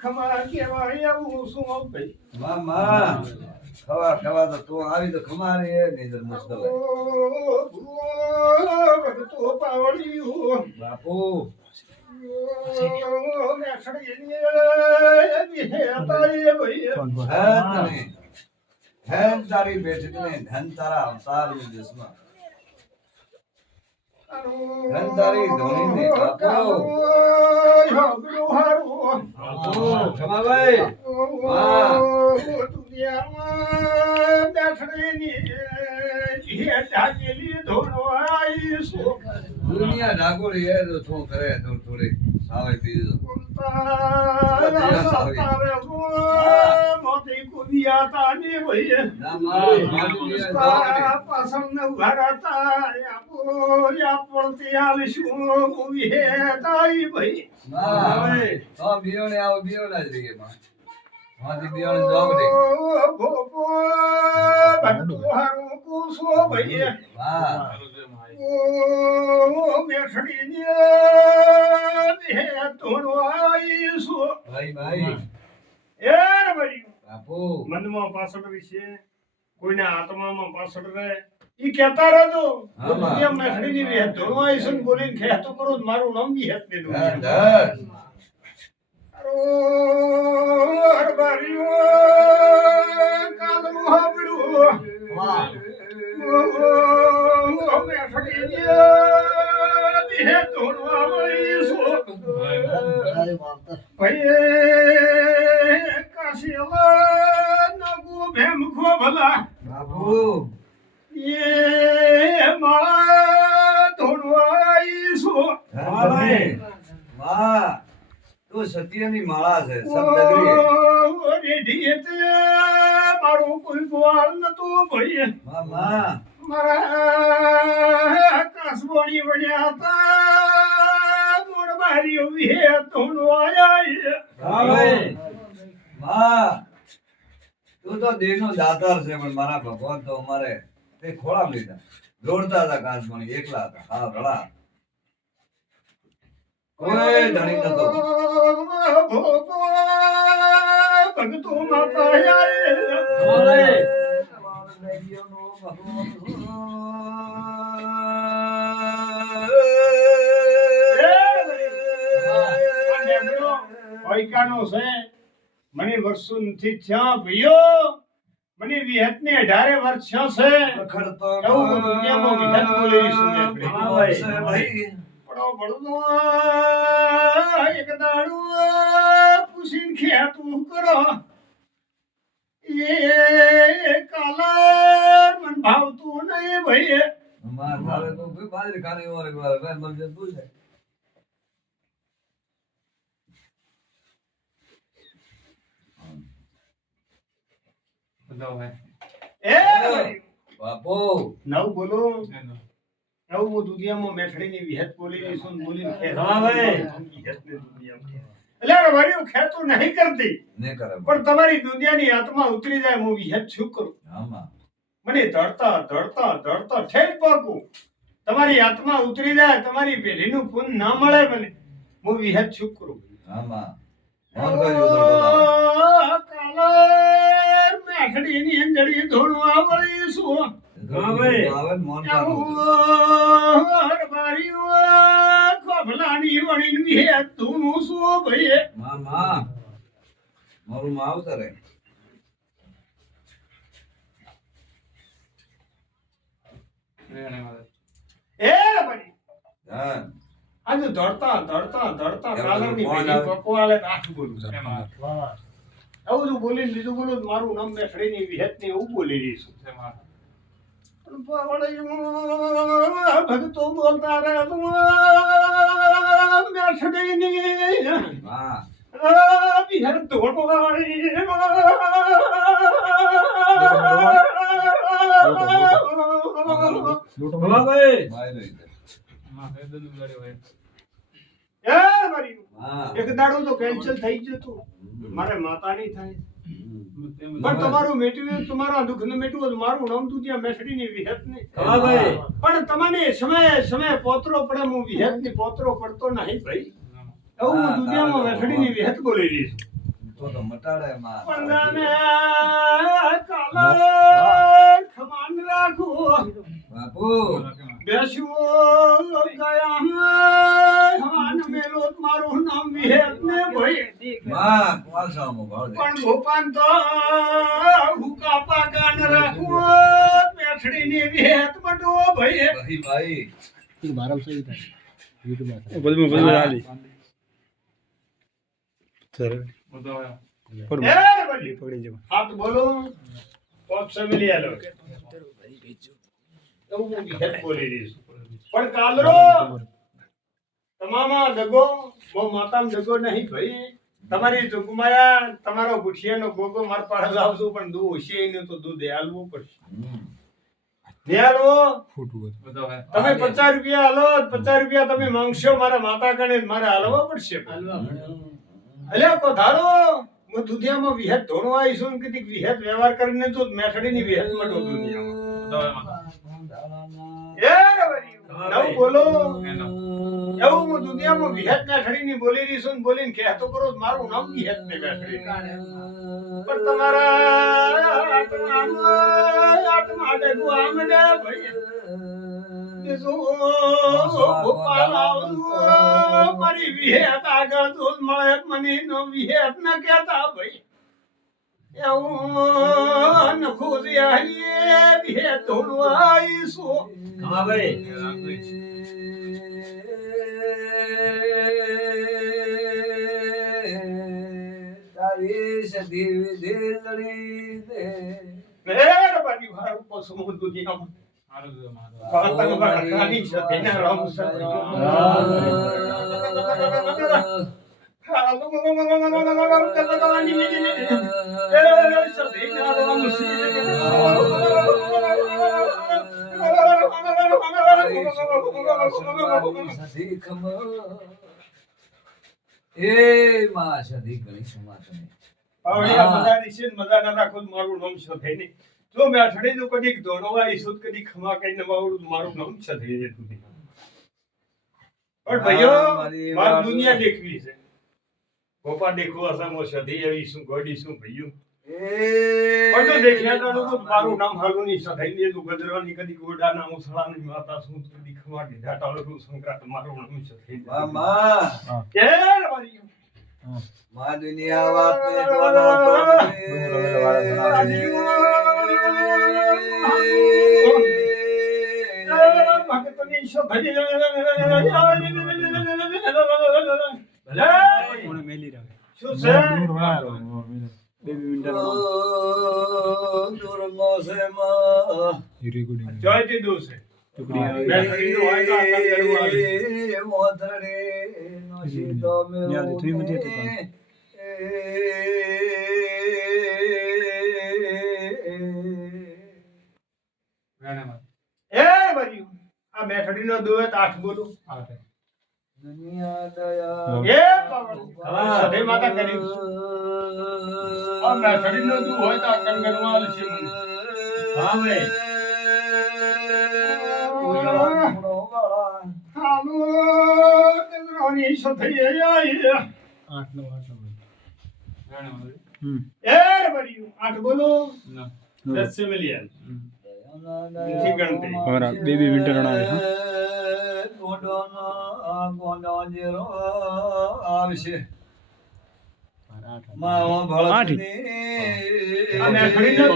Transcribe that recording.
ખમા કેવાય એવું શું ભાઈ મામા ખવા ખવા તો તું આવી તો ખમારી હે નીદર મુશ્કેલ તો પાવળિયું બાપુ ધન તારી બેઠી ને ધન તારા અવતાર દેશમાં ધન તારી ધોની ને બાપુ ખમાભાઈ દુનિયા ડાગોડી હે તો શું કરે થોડી સાવે પીજો મોતી કુદિયા તાની ભઈએ ના માર પાસમ ભરતા યા પડતી આલશું કુવી હે તાઈ ભઈ ભાઈ તો બીઓને આવો બીઓના જ રહીએ માં માથી બીઓને જોગ દે ભોપો ભગતો હારું કુસો ભઈએ વાહ મેઠડી ને હે તોણો આઈશું ભાઈ એ ભાઈ બાપુ મનમાં પાછળ વિશે કોઈના આત્મામાં પાછળ રહે ઈ કહેતા રહેજો દુનિયા મેઠડી ની હે તોણો આઈશું બોલીને કહેતો કરો મારું નામ બી હેત ને ધર હરબારીઓ કાદરું હાબડું વાહ મેઠડી ને હે તોણો આઈશું ભઈએ કાશીલા નગુ ભેમ ખો ભલા બાપુ એ માળા ધોળવાઈશું ભાઈ વાહ તું સત્યની માળા છે સબદગરી રેઢી તે મારું કોઈ ગોળ નતું ભઈએ મામા મારા કાસબોડી વડ્યા હતા મોર બારી ઉભી હે ધોળવાયા ભાઈ માં તું તો દેહનો દાતાર છે પણ મારા ભગવાન તો અમારે તે ખોળા લીધા દોડતા હતા કાંસમણી એકલા હતા હા રળા કોઈ ધણી નતો ભગતો માતા ઓઈકાનો છે મને વર્ષો નથી થયા ભઈયો મને વિહત ને 18 વર્ષ છે રખડતો એવું દુનિયામાં વિહત બોલી છું આપણે ભાઈ પડો પડો એક દાડો પૂછીને ખેતું કરો એ કાલા મન ભાવતું નહીં ભઈ માર ભાવે તો કોઈ બાજરી ખાની ઓર એકવાર ભાઈ મને પૂછે એ બાપુ નવ બોલો નવ હું દુનિયામાં મેઠડીની વિહત બોલી છું બોલીને ખેત હા ભાઈ. વિહતને દુનિયામાં એટલે વળી ખેતું નહીં કરતી ને કરે પણ તમારી દુનિયાની આત્મા ઉતરી જાય હું વિહત શું કરું આમાં મને ધડતા ઠેર પાકું તમારી આત્મા ઉતરી જાય તમારી પેઢીનું પુન ના મળે મને હું વિહત શું કરું આમાં મોન કોઈ ઉતરતો કાલર મેઠડીની અંજળી ધોળવા વળી શું હા ભાઈ આવે મોન કાઢું બારીઓ કોભલાની વળીને વિહત તું શું ભઈએ મામા મારું માં આવતા રે એ બની હા આજે ધડતા કાલરની કોણ પેઢી આવે? પકવાલે નાઠું બોલું છું આવું જો બોલીને બીજું બોલું તો મારું નામ મેઠડીની વિહતની એવું બોલી રહી છું ભગતો બોલતા રહે મેઠડીની હા વિહત ધોળવાળી ભાઈ એ મારી હા એક દાડો તો કેન્સલ થઈ ગયું તું મારે માતા નહીં થાય પણ તમારું મેટ્યું તમારા દુઃખને મેટ્યું તો મારું નામ તું ત્યાં મેસડીની વિહત નહીં. હા ભાઈ. પણ તમને સમય પોતરો પડે હું વિહતની પોતરો પડતો નહીં ભાઈ. એવું હું દુનિયામાં મેસડીની વિહત બોલી રહી છું. તો મટાડે માં. પણ કાલે ખમાન રાખું બાપુ બેસ્યું ગયા હમાન મેલો મારું નામ વિહેત ને ભાઈ. માં કોણ છો મો ભાવ દે. પણ ભોપાન તો હુકા પાકાન રાખું મેઠડીની વિહેત બટો ભાઈ. ભાઈ ભાઈ એ બલી. હાથ બોલો પોપ ફેમિલી આલો એવું હું વિહેત બોલી રહી છું. પણ કાલરો તમામાં દગો બહુ માતામાં દગો નહીં ભાઈ. તમારી ચુકમાયા તમારો ગુઠિયાનો ગોગો માર પાસે લાવશું પણ દૂધ હોશિયાર તો દૂધ હાલવું પડશે. હાલવો તમે 50 રૂપિયા હાલો 50 રૂપિયા તમે માંગશો મારા માતા કણે મારે હાલવા પડશે. અલ્યા કોધારો હું દુધિયામાં વિહેત ધોણો આવીશું ને કીધું વિહેત વ્યવહાર કરીને તો મેઠડીની વિહેત મટો દુનિયામાં. એ રવરી નવ બોલો એવું હું દુનિયામાં વિહેત મેઠડીની બોલી રહી છું ને બોલીને કહેતો કરો મારું નામ વિહેત ને મેઠડી. પણ તમારા આત્મા ડગો આમને ભાઈ ભોપાલ આવજો મારી વિહેત આગળ તો મળે મને નો વિહેત ન કહેતા ભાઈ. એવું નખોજી આવીએ વિહેત ધોળવા આવીશું. હા ભાઈ. તારી સદી દિલડી દે. મહેરબાની મારું પસું દુનિયામાં કાતંગ બરખાની સતીના રામ એ માં સદી ગણી સમાતને. મજા ના રાખો મારું નામ છે નહીં. જો મેં અઠડી કદી ધોળવા આવીશું કદી ખમા કઈ નવાવડું મારું નામ છે થઈ જતું. પણ ભાઈઓ મારી દુનિયા દેખવી છે. ગોપા દેખો અસામો સધી આવીશું ગોડીશું ભાઈઓ. પણ તો દેખ્યા કાઢો તો મારું નામ હાલું નહીં સધાઈ દે તું ગજરાની કદી ગોડાના મુસળાની માતા શું કદી ખમા દીધા ટાળું સંક્રાંત મારું નામ છે થઈ જાય. માં કે મારી માં દુનિયા વાત ને કોનો ભક્તની શોભા શું છે દુર્મો સે માં જોઈતી દૂર છે બેસરીનું હોય તો આટલા કરવું આવે. મોતરે નો સીતો મેરો એ બર્યું આ મેઠડીનો દુવેત 8 બોલું. દુનિયા દયા એ પાવન સધે માતા કરી આ મેઠડીનો દુ હોય તો આટલા કરવા આવે છે મને. હા ભાઈ. હાલો તેની સધી આઈ 8 9 એ બર્યું 8 બોલો 10 से मिलियन ठीक गणती हमारा बेबी विंटर रहा है આવશે हाँ માં ભળત આ મેઠડીનો